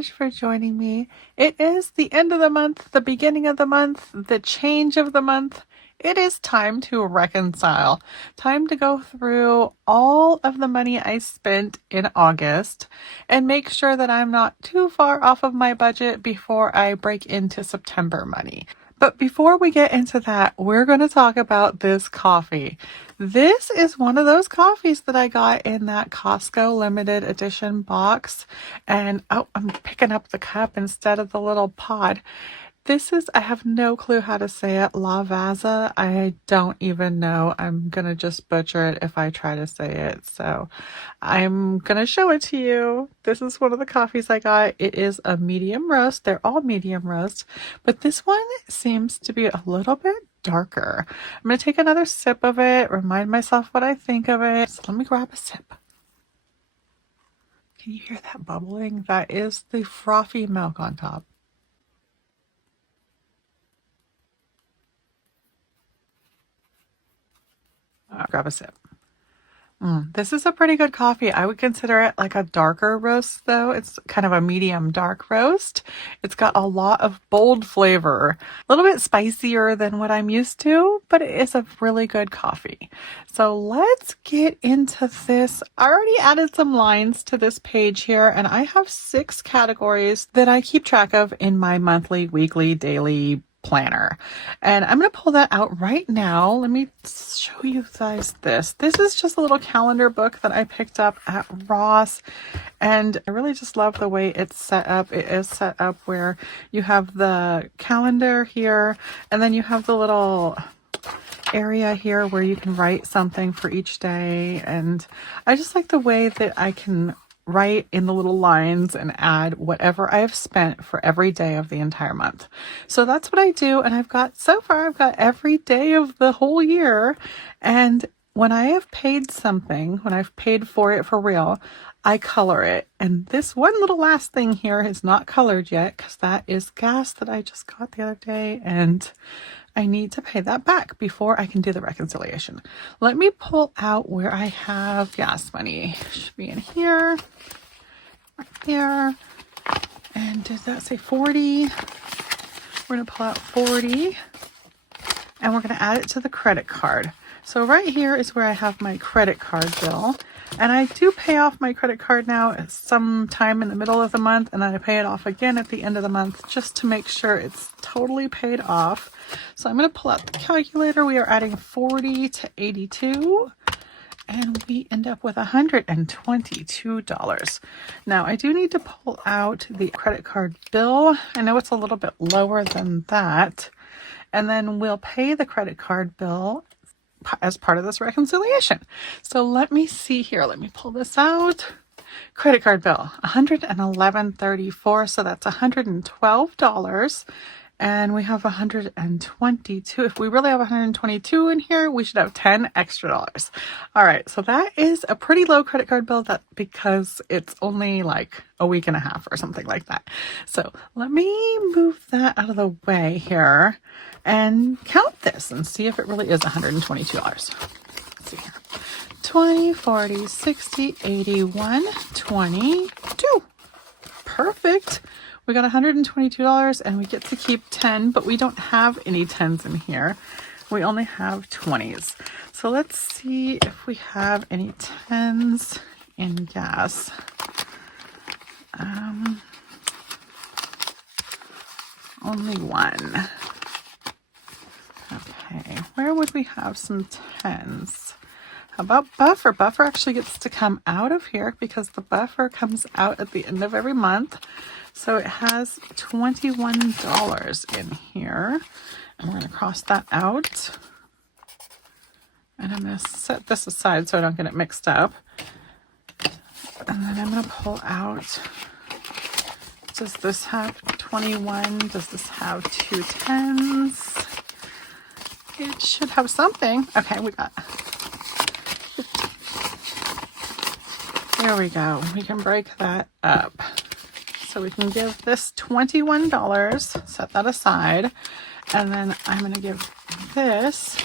much for joining me. It is the end of the month, the beginning of the month, the change of the month. It is time to reconcile. Time to go through all of the money I spent in August and make sure that I'm not too far off of my budget before I break into September money. But before we get into that, we're going to talk about this coffee. This is one of those coffees that I got in that Costco limited edition box. And oh, I'm picking up the cup instead of the little pod. This is, I have no clue how to say it, Lavazza. I don't even know. I'm going to just butcher it if I try to say it. So I'm going to show it to you. This is one of the coffees I got. It is a medium roast. They're all medium roast, but this one seems to be a little bit darker. I'm going to take another sip of it, remind myself what I think of it. So let me grab a sip. Can you hear that bubbling? That is the frothy milk on top. Grab a sip. This is a pretty good coffee. I would consider it like a darker roast though. It's kind of a medium dark roast. It's got a lot of bold flavor, a little bit spicier than what I'm used to, but it is a really good coffee. So let's get into this. I already added some lines to this page here, and I have 6 categories that I keep track of in my monthly, weekly, daily planner, and I'm going to pull that out right now. Let me show you guys this. This is just a little calendar book that I picked up at Ross, and I really just love the way it's set up. It is set up where you have the calendar here, and then you have the little area here where you can write something for each day, and I just like the way that I can write in the little lines and add whatever I have spent for every day of the entire month. So that's what I do. And so far I've got every day of the whole year. And when I have paid something, when I've paid for it for real, I color it. And this one little last thing here is not colored yet because that is gas that I just got the other day. And I need to pay that back before I can do the reconciliation. Let me pull out where I have gas money. It should be in here, right there. And did that say 40? We're going to pull out 40 and we're going to add it to the credit card. So right here is where I have my credit card bill. And I do pay off my credit card now at some time in the middle of the month, and then I pay it off again at the end of the month just to make sure it's totally paid off. So I'm going to pull out the calculator. We are adding 40 to 82, and we end up with $122. Now I do need to pull out the credit card bill. I know it's a little bit lower than that. And then we'll pay the credit card bill as part of this reconciliation. So let me see here. Let me pull this out. Credit card bill, $111.34. So that's $112. And we have 122. If we really have 122 in here, we should have 10 extra dollars. All right. So that is a pretty low credit card bill because it's only like a week and a half or something like that. So let me move that out of the way here and count this and see if it really is $122. Let's see here. 20, 40, 60, 81, 22. Perfect. We got $122 and we get to keep 10, but we don't have any 10s in here. We only have 20s. So let's see if we have any 10s in gas. Only one. Okay, where would we have some 10s? How about buffer? Buffer actually gets to come out of here because the buffer comes out at the end of every month. So it has $21 in here. And we're going to cross that out. And I'm going to set this aside so I don't get it mixed up. And then I'm going to pull out, does this have 21? Does this have 2 10s? It should have something. Okay, we got, there we go. We can break that up. So we can give this $21, set that aside, and then I'm going to give this,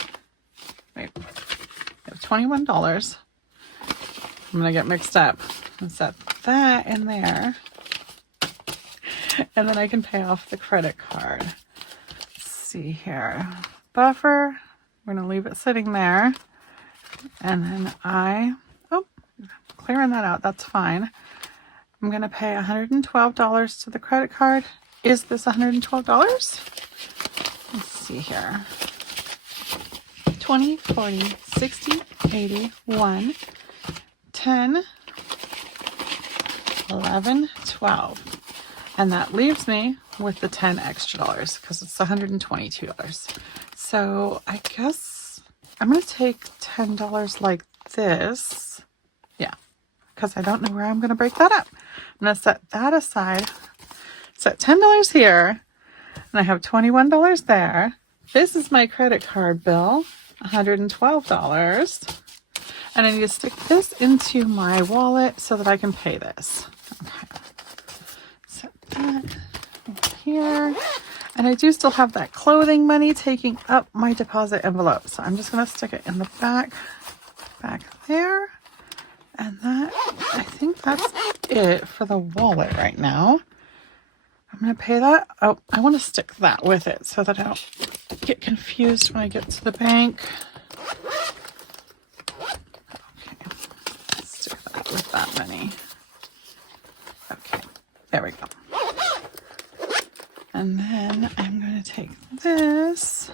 wait, we have $21. I'm going to get mixed up and set that in there. And then I can pay off the credit card. Let's see here. Buffer, we're gonna leave it sitting there. And then clearing that out, that's fine. I'm gonna pay $112 to the credit card. Is this $112? Let's see here. 20, 40, 60, 80, 1, 10, 11, 12. And that leaves me with the 10 extra dollars because it's $122. So I guess I'm going to take $10 like this. Yeah, because I don't know where I'm going to break that up. I'm going to set that aside. Set $10 here. And I have $21 there. This is my credit card bill, $112. And I need to stick this into my wallet so that I can pay this. Okay. Set that over here. And I do still have that clothing money taking up my deposit envelope. So I'm just going to stick it in the back there. And that, I think that's it for the wallet right now. I'm going to pay that. Oh, I want to stick that with it so that I don't get confused when I get to the bank. Okay, let's stick that with that money. Okay, there we go. And then I'm going to take this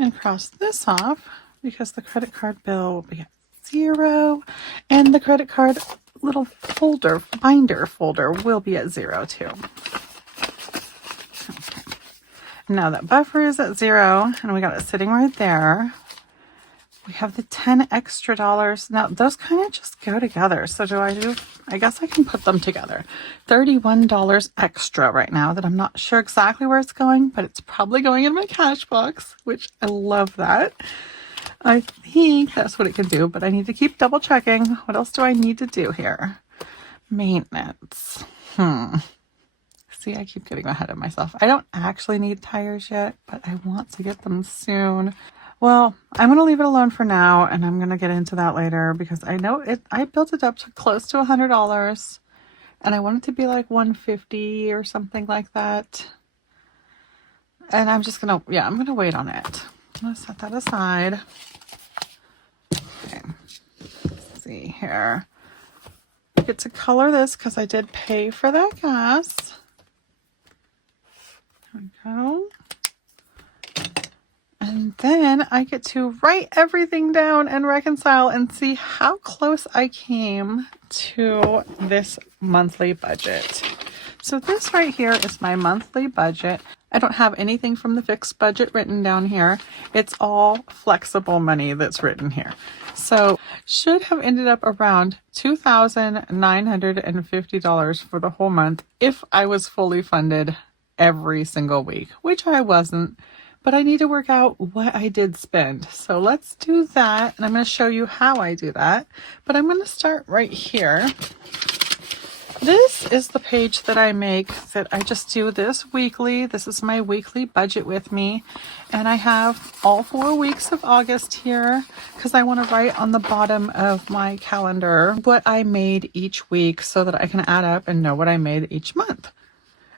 and cross this off because the credit card bill will be at 0 and the credit card little binder folder will be at 0 too. Okay. Now that buffer is at 0 and we got it sitting right there. We have the 10 extra dollars. Now those kind of just go together. So I guess I can put them together. $31 extra right now that I'm not sure exactly where it's going, but it's probably going in my cash box, which I love that. I think that's what it can do, but I need to keep double checking. What else do I need to do here? Maintenance. See, I keep getting ahead of myself. I don't actually need tires yet, but I want to get them soon. Well, I'm going to leave it alone for now, and I'm going to get into that later because I know I built it up to close to $100, and I want it to be like $150 or something like that. And I'm just going to, I'm going to wait on it. I'm going to set that aside. Okay, let's see here. I get to color this because I did pay for that gas. There we go. And then I get to write everything down and reconcile and see how close I came to this monthly budget. So this right here is my monthly budget. I don't have anything from the fixed budget written down here. It's all flexible money that's written here. So should have ended up around $2,950 for the whole month if I was fully funded every single week, which I wasn't. But I need to work out what I did spend. So let's do that. And I'm going to show you how I do that. But I'm going to start right here. This is the page that I make that I just do this weekly. This is my weekly budget with me. And I have all 4 weeks of August here because I want to write on the bottom of my calendar what I made each week so that I can add up and know what I made each month.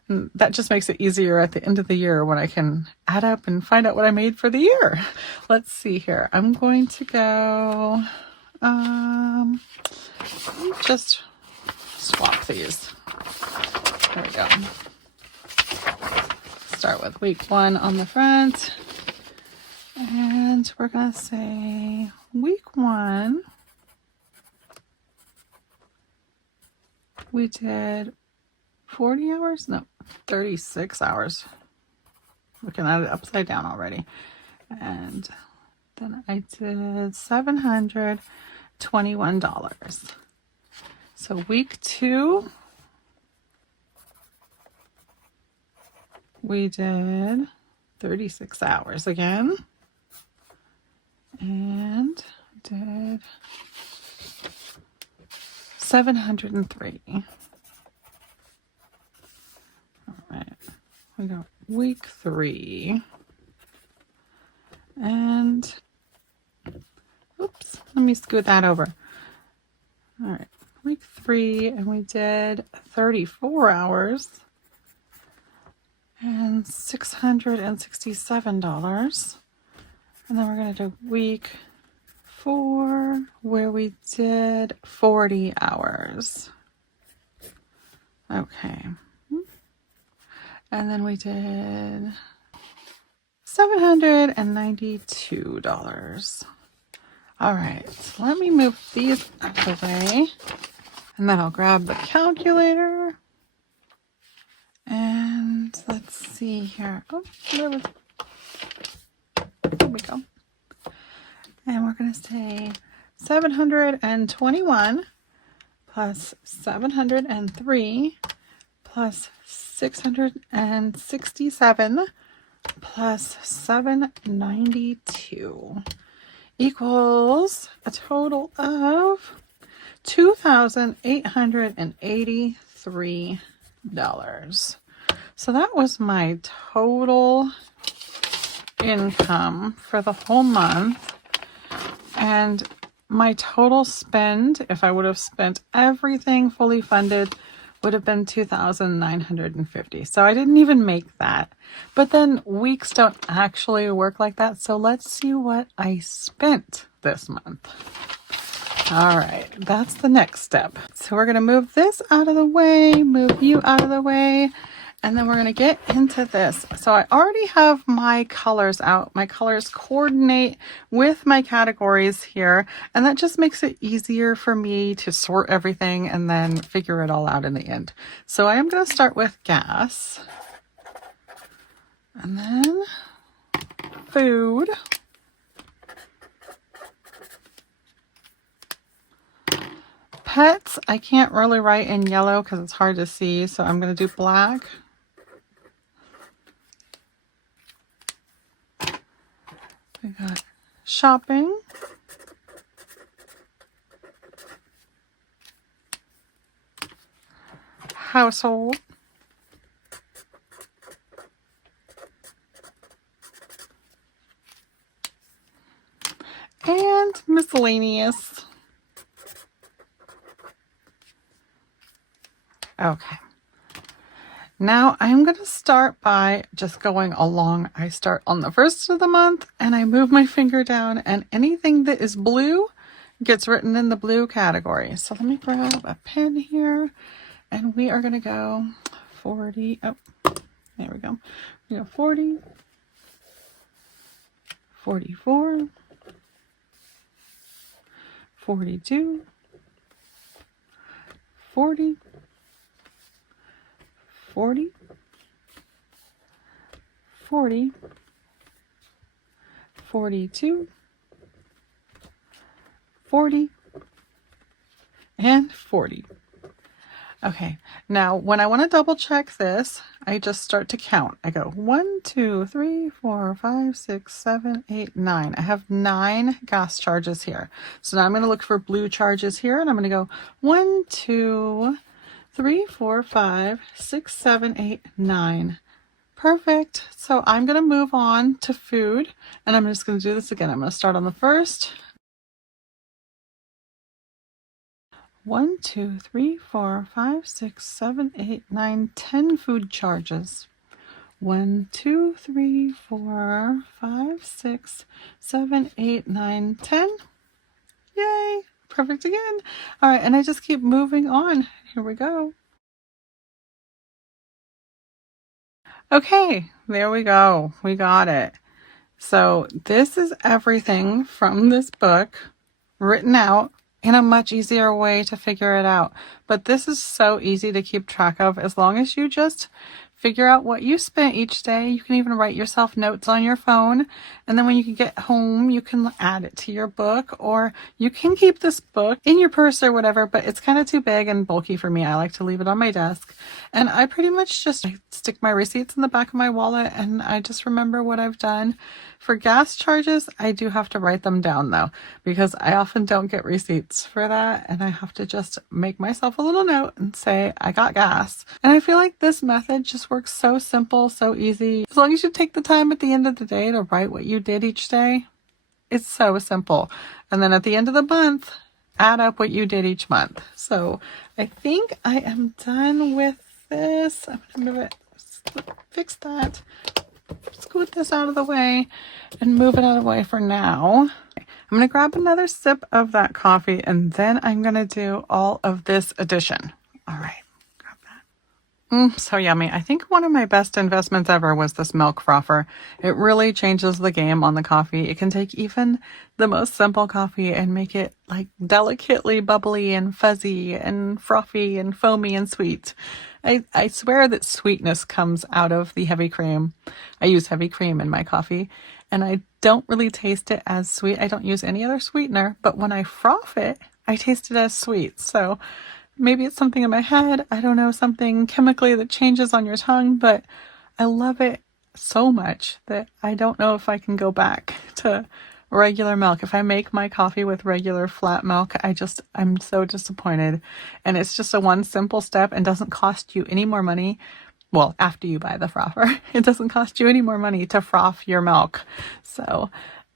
And that just makes it easier at the end of the year when I can add up and find out what I made for the year. Let's see here. I'm going to go, just swap these. There we go. Start with week 1 on the front. And we're going to say week 1, we did 40 hours? No, 36 hours. Looking at it upside down already. And then I did $721. So week 2, we did 36 hours again. And did 703. We got week 3 and oops, let me scoot that over. All right, week 3 and we did 34 hours and $667. And then we're going to do week 4 where we did 40 hours. Okay. And then we did $792. All right, so let me move these out of the way. And then I'll grab the calculator. And let's see here. Oh, there we go. And we're going to say 721 plus 703 plus 667 plus 792 equals a total of $2,883. So that was my total income for the whole month. And my total spend, if I would have spent everything fully funded, would have been $2,950. So I didn't even make that. But then weeks don't actually work like that. So let's see what I spent this month. All right, that's the next step. So we're going to move this out of the way, move you out of the way, and then we're going to get into this. So I already have my colors out. My colors coordinate with my categories here, and that just makes it easier for me to sort everything and then figure it all out in the end. So I am going to start with gas, and then food, pets. I can't really write in yellow because it's hard to see, so I'm going to do black. We got shopping, household, and miscellaneous. Okay. Now I'm going to start by just going along. I start on the first of the month and I move my finger down, and anything that is blue gets written in the blue category. So let me grab a pen here, and we are going to go 40. Oh, there we go. We go 40, 44, 42, 40, 40, 40, 42, 40, and 40. Okay, now when I want to double check this, I just start to count. I go 1, 2, 3, 4, 5, 6, 7, 8, 9. I have 9 gas charges here. So now I'm going to look for blue charges here, and I'm going to go 1, 2, 3, 4, 5, 6, 7, 8, 9. Perfect. So I'm going to move on to food, and I'm just going to do this again. I'm going to start on the first. 1, 2, 3, 4, 5, 6, 7, 8, 9, 10 food charges. 1, 2, 3, 4, 5, 6, 7, 8, 9, 10. Yay! Perfect again. All right, and I just keep moving on. Here we go. Okay, there we go. We got it. So this is everything from this book written out in a much easier way to figure it out. But this is so easy to keep track of as long as you just figure out what you spent each day. You can even write yourself notes on your phone. And then when you can get home, you can add it to your book, or you can keep this book in your purse or whatever, but it's kind of too big and bulky for me. I like to leave it on my desk. And I pretty much just stick my receipts in the back of my wallet, and I just remember what I've done. For gas charges, I do have to write them down though, because I often don't get receipts for that, and I have to just make myself a little note and say I got gas. And I feel like this method just works so simple, so easy. As long as you take the time at the end of the day to write what you did each day, it's so simple. And then at the end of the month, add up what you did each month. So I think I am done with this. I'm going to move it fix that. Scoot this out of the way and move it out of the way for now. I'm going to grab another sip of that coffee and then I'm going to do all of this addition. All right, grab that. So yummy. I think one of my best investments ever was this milk frother. It really changes the game on the coffee. It can take even the most simple coffee and make it like delicately bubbly and fuzzy and frothy and foamy and sweet. I swear that sweetness comes out of the heavy cream. I use heavy cream in my coffee and I don't really taste it as sweet. I don't use any other sweetener, but when I froth it, I taste it as sweet. So maybe it's something in my head. I don't know, something chemically that changes on your tongue, but I love it so much that I don't know if I can go back to regular milk. If I make my coffee with regular flat milk, I'm so disappointed. And it's just a one simple step and doesn't cost you any more money. Well, after you buy the frother, it doesn't cost you any more money to froth your milk. So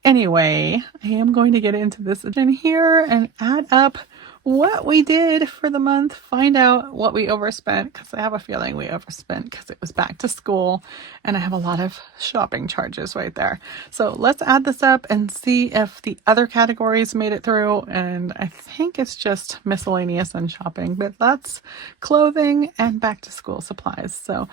anyway, I am going to get into this in here and add up what we did for the month, find out what we overspent, because I have a feeling we overspent because it was back to school and I have a lot of shopping charges right there. So let's add this up and see if the other categories made it through. And I think it's just miscellaneous and shopping, but that's clothing and back to school supplies. So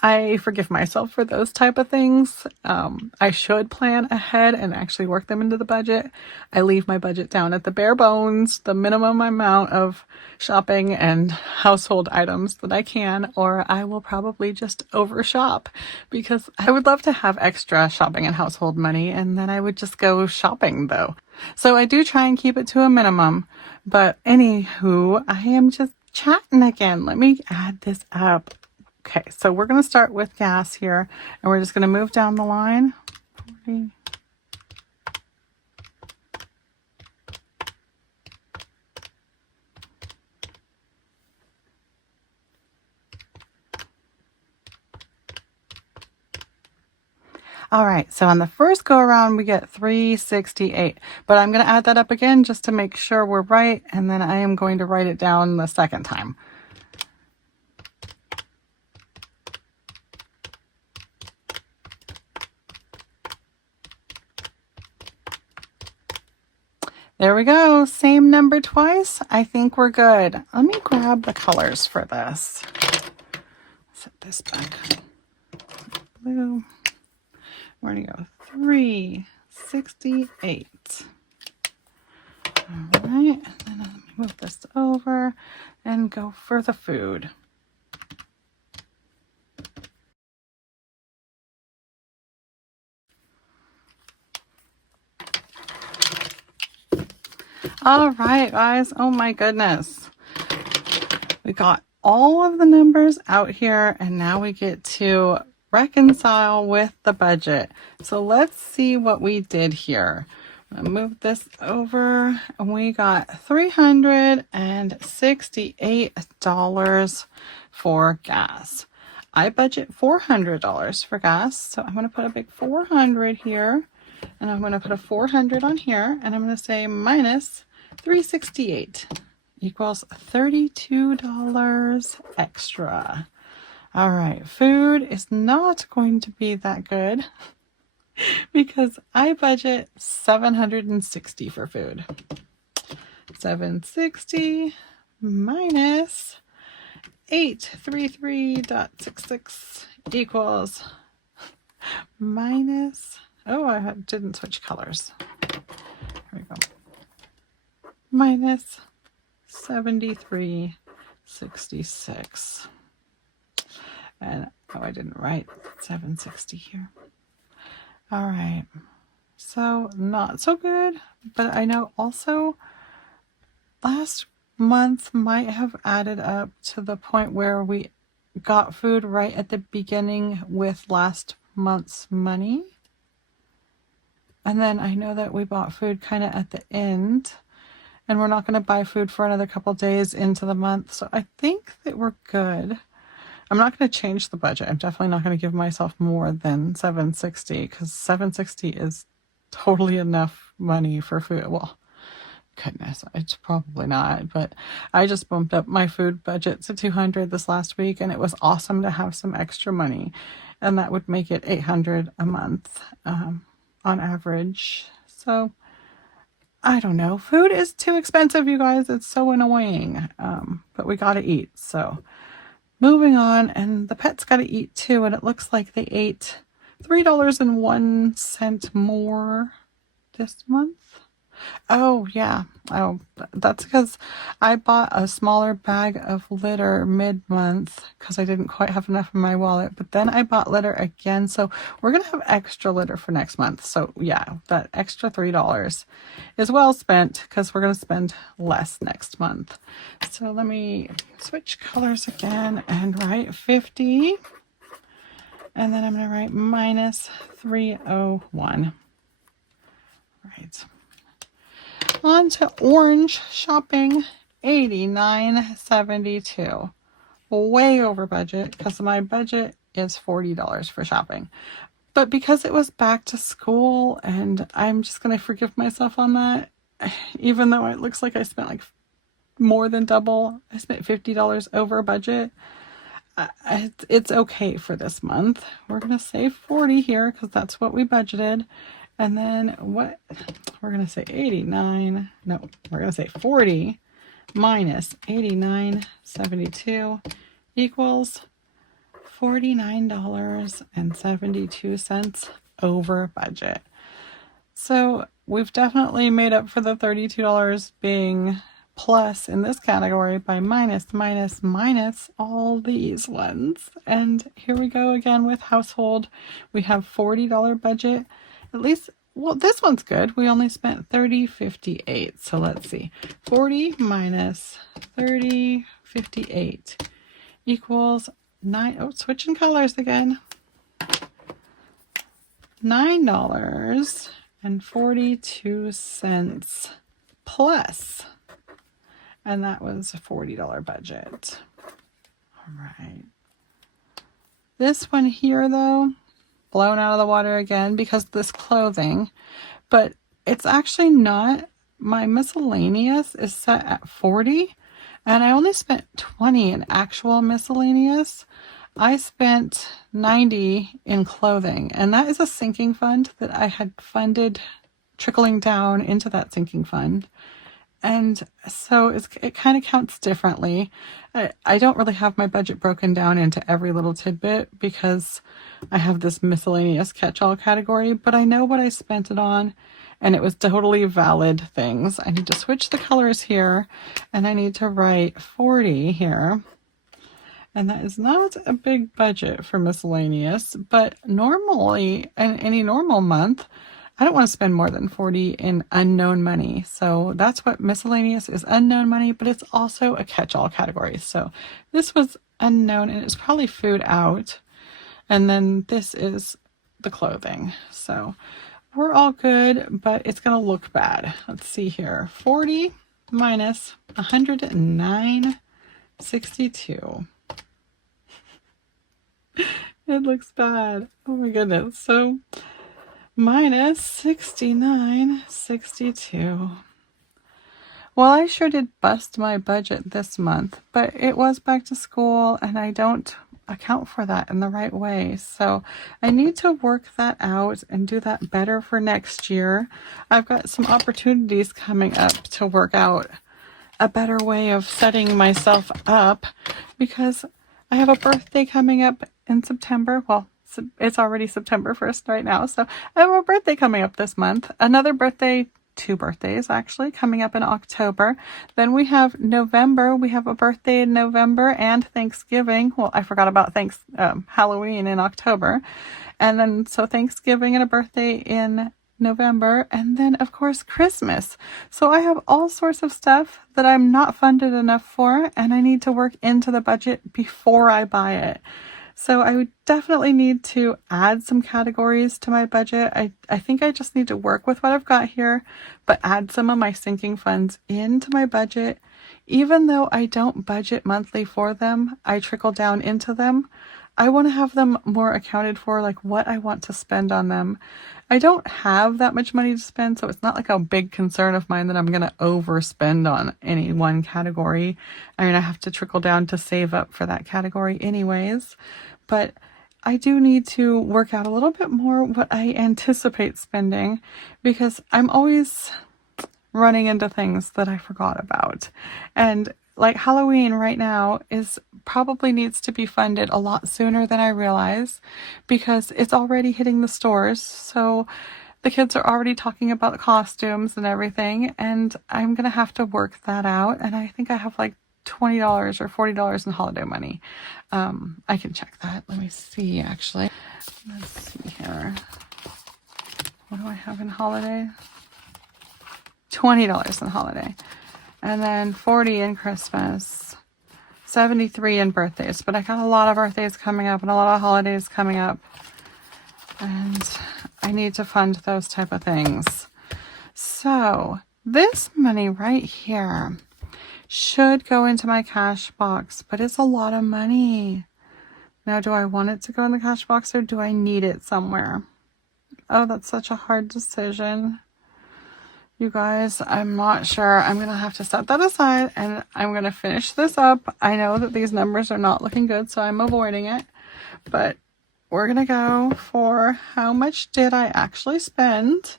I forgive myself for those type of things. I should plan ahead and actually work them into the budget. I leave my budget down at the bare bones, the minimum amount of shopping and household items that I can, or I will probably just overshop because I would love to have extra shopping and household money, and then I would just go shopping though. So I do try and keep it to a minimum, but anywho, I am just chatting again. Let me add this up. Okay, so we're going to start with gas here, and we're just going to move down the line. 40. All right, so on the first go around, we get 368, but I'm going to add that up again just to make sure we're right, and then I am going to write it down the second time. There we go. Same number twice. I think we're good. Let me grab the colors for this. Set this back. Blue. We're going to go 368. All right. And then let me move this over and go for the food. All right, guys. Oh my goodness. We got all of the numbers out here, and now we get to reconcile with the budget. So let's see what we did here. I'll move this over, and we got $368 for gas. I budget $400 for gas, so I'm going to put a big 400 here, and I'm going to put a 400 on here, and I'm going to say minus 368 equals $32 extra. All right, food is not going to be that good because I budget $760 for food. 760 minus 833.66 equals minus, oh, I didn't switch colors. Here we go. Minus 73.66. And oh, I didn't write 760 here. All right. So not so good, but I know also last month might have added up to the point where we got food right at the beginning with last month's money. And then I know that we bought food kind of at the end, and we're not going to buy food for another couple days into the month. So I think that we're good. I'm not going to change the budget. I'm definitely not going to give myself more than 760 because 760 is totally enough money for food. Well, goodness, it's probably not, but I just bumped up my food budget to 200 this last week, and it was awesome to have some extra money, and that would make it 800 a month on average. So I don't know. Food is too expensive, you guys. It's so annoying, but we gotta eat. So moving on, and the pets gotta eat too, and it looks like they ate $3.01 more this month. Oh, yeah. Oh, that's because I bought a smaller bag of litter mid-month because I didn't quite have enough in my wallet. But then I bought litter again. So we're going to have extra litter for next month. So yeah, that extra $3 is well spent because we're going to spend less next month. So let me switch colors again and write 50. And then I'm going to write minus 301. Right. On to orange shopping, $89.72. Way over budget because my budget is $40 for shopping. But because it was back to school, and I'm just going to forgive myself on that, even though it looks like I spent like more than double. I spent $50 over budget. It's okay for this month. We're going to say 40 here because that's what we budgeted. And then what we're going to say 89. No, we're going to say 40 minus 89.72 equals $49.72 over budget. So we've definitely made up for the $32 being plus in this category by minus all these ones. And here we go again with household. We have $40 budget. At least, well, this one's good. We only spent $30.58. So let's see. 40 minus $30.58 equals 9. Oh, switching colors again. $9.42 plus. And that was a $40 budget. All right. This one here, though, blown out of the water again because of this clothing, but it's actually not. My miscellaneous is set at 40, and I only spent 20 in actual miscellaneous. I spent 90 in clothing, and that is a sinking fund that I had funded trickling down into that sinking fund. And so it kind of counts differently. I don't really have my budget broken down into every little tidbit because I have this miscellaneous catch-all category, but I know what I spent it on, and it was totally valid things. I need to switch the colors here, and I need to write 40 here. And that is not a big budget for miscellaneous, but normally, in any normal month, I don't want to spend more than 40 in unknown money. So that's what miscellaneous is, unknown money, but it's also a catch-all category. So this was unknown, and it's probably food out. And then this is the clothing. So we're all good, but it's going to look bad. Let's see here. 40 minus 109.62. It looks bad. Oh my goodness. So minus 69.62. Well, I sure did bust my budget this month, but it was back to school, and I don't account for that in the right way. So I need to work that out and do that better for next year. I've got some opportunities coming up to work out a better way of setting myself up because I have a birthday coming up in September. Well, it's already September 1st right now. So I have a birthday coming up this month. Another birthday, 2 birthdays actually, coming up in October. Then we have November. We have a birthday in November and Thanksgiving. Well, I forgot about Halloween in October. And then so Thanksgiving and a birthday in November. And then, of course, Christmas. So I have all sorts of stuff that I'm not funded enough for, and I need to work into the budget before I buy it. So I would definitely need to add some categories to my budget. I think I just need to work with what I've got here, but add some of my sinking funds into my budget. Even though I don't budget monthly for them, I trickle down into them. I want to have them more accounted for, like what I want to spend on them. I don't have that much money to spend, so it's not like a big concern of mine that I'm going to overspend on any one category. I mean, I have to trickle down to save up for that category anyways, but I do need to work out a little bit more what I anticipate spending, because I'm always running into things that I forgot about. And like Halloween right now is probably needs to be funded a lot sooner than I realize, because it's already hitting the stores. So the kids are already talking about the costumes and everything, and I'm going to have to work that out. And I think I have like $20 or $40 in holiday money. I can check that. Let me see, actually. Let's see here. What do I have in holiday? $20 in holiday. And then $40 in Christmas. $73 in birthdays. But I got a lot of birthdays coming up and a lot of holidays coming up. And I need to fund those type of things. So this money right here should go into my cash box, but it's a lot of money. Now, do I want it to go in the cash box or do I need it somewhere? Oh, that's such a hard decision. You guys, I'm not sure. I'm going to have to set that aside and I'm going to finish this up. I know that these numbers are not looking good, so I'm avoiding it. But we're going to go for how much did I actually spend?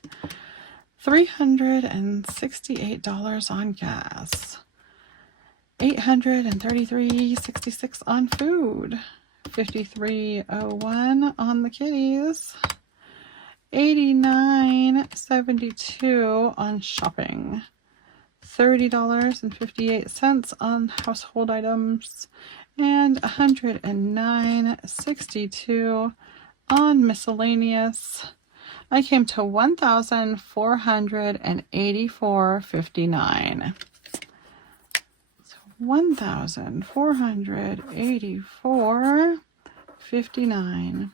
$368 on gas. $833.66 on food. $53.01 on the kitties. $89.72 on shopping. $30.58 on household items. And $109.62 on miscellaneous. I came to $1,484.59. So $1,484.59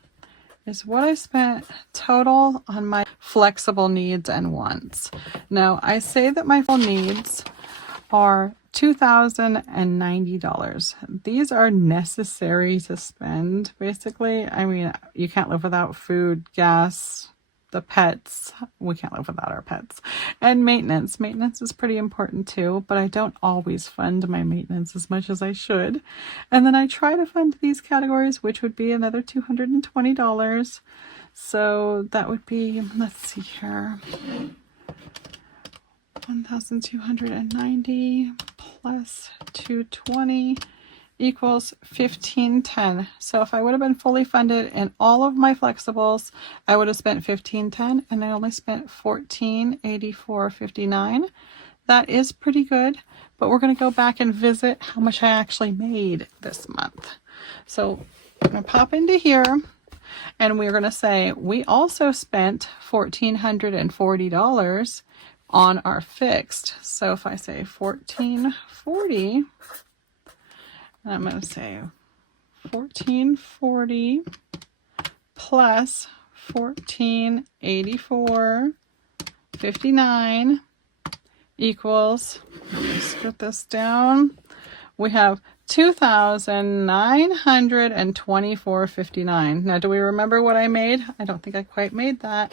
is what I spent total on my flexible needs and wants. Now, I say that my full needs are $2,090. These are necessary to spend, basically. I mean, you can't live without food, gas, the pets. We can't live without our pets. And maintenance. Maintenance is pretty important too, but I don't always fund my maintenance as much as I should. And then I try to fund these categories, which would be another $220. So that would be, let's see here, 1,290 plus 220 equals 1,510. So if I would have been fully funded in all of my flexibles, I would have spent 1,510, and I only spent 1,484.59. That is pretty good, but we're going to go back and visit how much I actually made this month. So I'm going to pop into here, and we're going to say we also spent $1,440 on our fixed. So if I say 1,440, I'm going to say 1,440 plus 1,484.59 equals, let's put this down, we have 2,924.59. Now, do we remember what I made? I don't think I quite made that.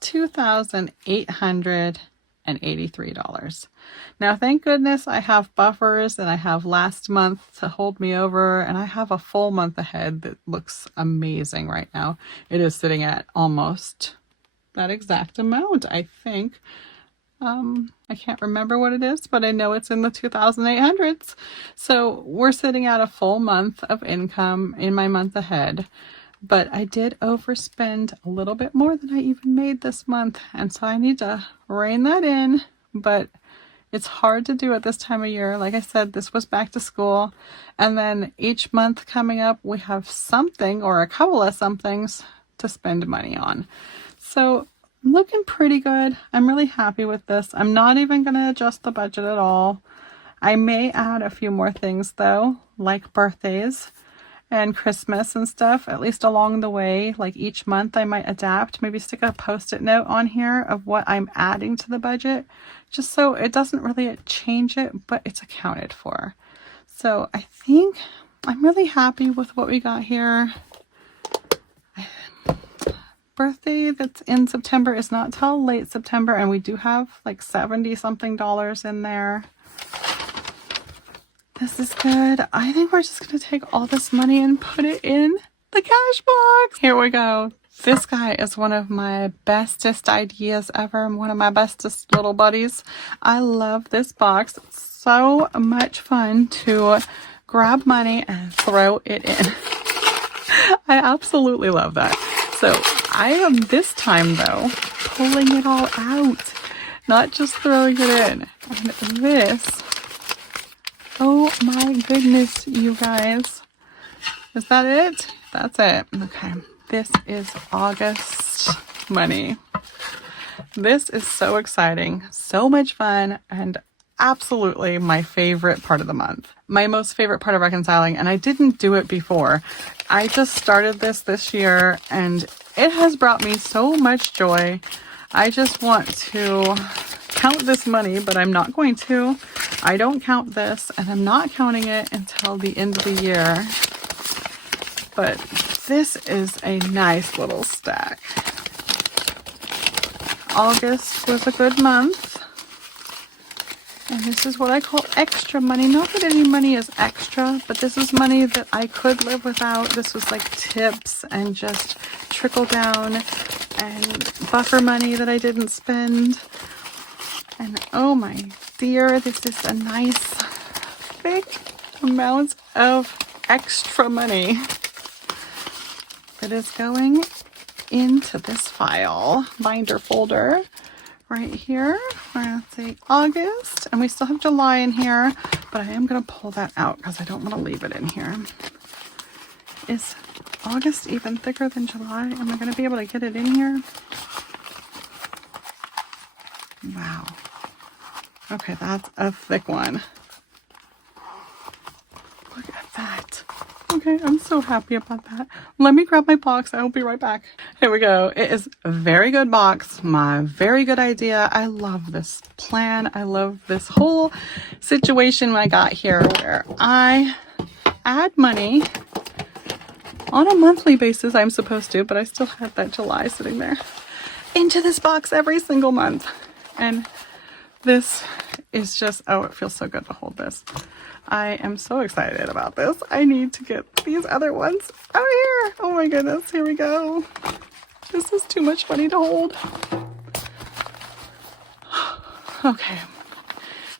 $2,883. Now, thank goodness I have buffers and I have last month to hold me over, and I have a full month ahead that looks amazing right now. It is sitting at almost that exact amount, I think. I can't remember what it is, but I know it's in the 2,800s. So we're sitting at a full month of income in my month ahead. But I did overspend a little bit more than I even made this month, and so I need to rein that in. But it's hard to do at this time of year. Like I said, this was back to school, and then each month coming up, we have something or a couple of somethings to spend money on. So I'm looking pretty good. I'm really happy with this. I'm not even going to adjust the budget at all. I may add a few more things though, like birthdays and Christmas and stuff, at least along the way. Like each month I might adapt, maybe stick a post-it note on here of what I'm adding to the budget, just so it doesn't really change it, but it's accounted for. So I think I'm really happy with what we got here. Birthday that's in September is not till late September, and we do have like 70 something dollars in there. This is good. I think we're just going to take all this money and put it in the cash box. Here we go. This guy is one of my bestest ideas ever. One of my bestest little buddies. I love this box. It's so much fun to grab money and throw it in. I absolutely love that. So I am this time though pulling it all out, not just throwing it in. And this, oh my goodness, you guys. Is that it? That's it. Okay. This is August money. This is so exciting, so much fun, and absolutely my favorite part of the month. My most favorite part of reconciling, and I didn't do it before. I just started this year, and it has brought me so much joy. I just want to count this money, but I'm not going to. I don't count this, and I'm not counting it until the end of the year. But this is a nice little stack. August was a good month. And this is what I call extra money. Not that any money is extra, but this is money that I could live without. This was like tips and just trickle down and buffer money that I didn't spend. And oh my dear, this is a nice thick amount of extra money that is going into this file binder folder right here. We're going to say August, and we still have July in here, but I am going to pull that out because I don't want to leave it in here. Is August even thicker than July? Am I going to be able to get it in here? Wow. Okay, that's a thick one. Look at that. Okay, I'm so happy about that. Let me grab my box. I will be right back. Here we go. It is a very good box. My very good idea. I love this plan. I love this whole situation I got here where I add money on a monthly basis. I'm supposed to, but I still have that July sitting there into this box every single month. And this is just, oh, it feels so good to hold this. I am so excited about this. I need to get these other ones out here. Oh my goodness, here we go. This is too much money to hold. Okay.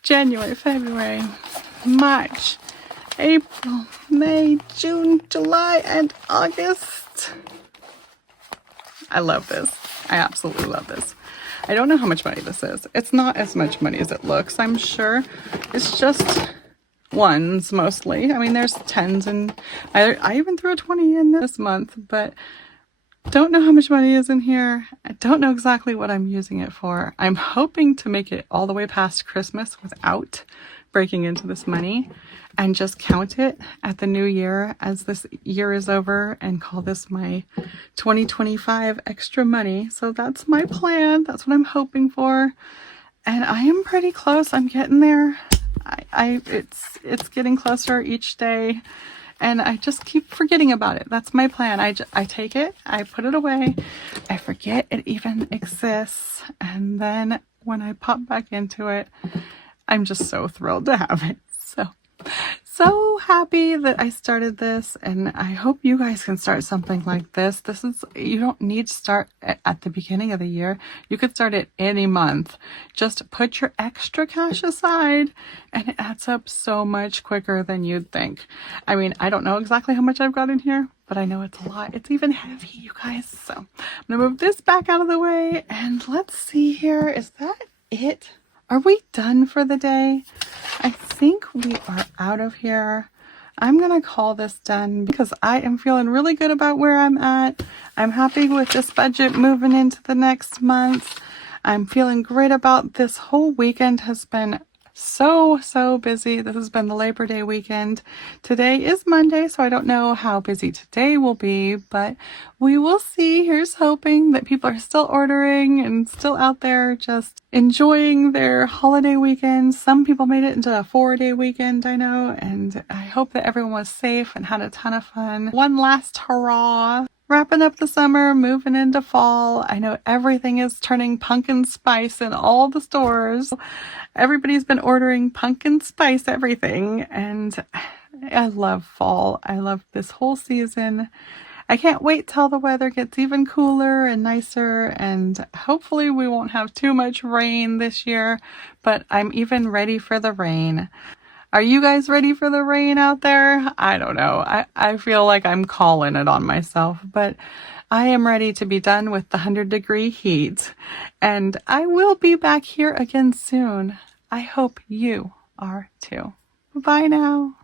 January, February, March, April, May, June, July, and August. I love this. I absolutely love this. I don't know how much money this is. It's not as much money as it looks, I'm sure. It's just ones mostly. I mean, there's tens, and I even threw a 20 in this month, but don't know how much money is in here. I don't know exactly what I'm using it for. I'm hoping to make it all the way past Christmas without breaking into this money and just count it at the new year as this year is over and call this my 2025 extra money. So that's my plan. That's what I'm hoping for. And I am pretty close. I'm getting there. It's getting closer each day, and I just keep forgetting about it. That's my plan. I take it, I put it away, I forget it even exists, and then when I pop back into it, I'm just so thrilled to have it. So happy that I started this, and I hope you guys can start something like this. You don't need to start at the beginning of the year. You could start it any month. Just put your extra cash aside, and it adds up so much quicker than you'd think. I mean, I don't know exactly how much I've got in here, but I know it's a lot. It's even heavy, you guys. So I'm gonna move this back out of the way, and let's see here. Is that it? Are we done for the day? I think we are out of here. I'm going to call this done because I am feeling really good about where I'm at. I'm happy with this budget moving into the next month. I'm feeling great about this whole weekend. Has been So busy. This has been the Labor Day weekend. Today is Monday, so I don't know how busy today will be, but we will see. Here's hoping that people are still ordering and still out there just enjoying their holiday weekend. Some people made it into a 4-day weekend, I know, and I hope that everyone was safe and had a ton of fun. One last hurrah. Wrapping up the summer, moving into fall. I know everything is turning pumpkin spice in all the stores. Everybody's been ordering pumpkin spice everything, and I love fall. I love this whole season. I can't wait till the weather gets even cooler and nicer, and hopefully we won't have too much rain this year, but I'm even ready for the rain. Are you guys ready for the rain out there? I don't know. I feel like I'm calling it on myself, but I am ready to be done with the 100-degree heat, and I will be back here again soon. I hope you are too. Bye now.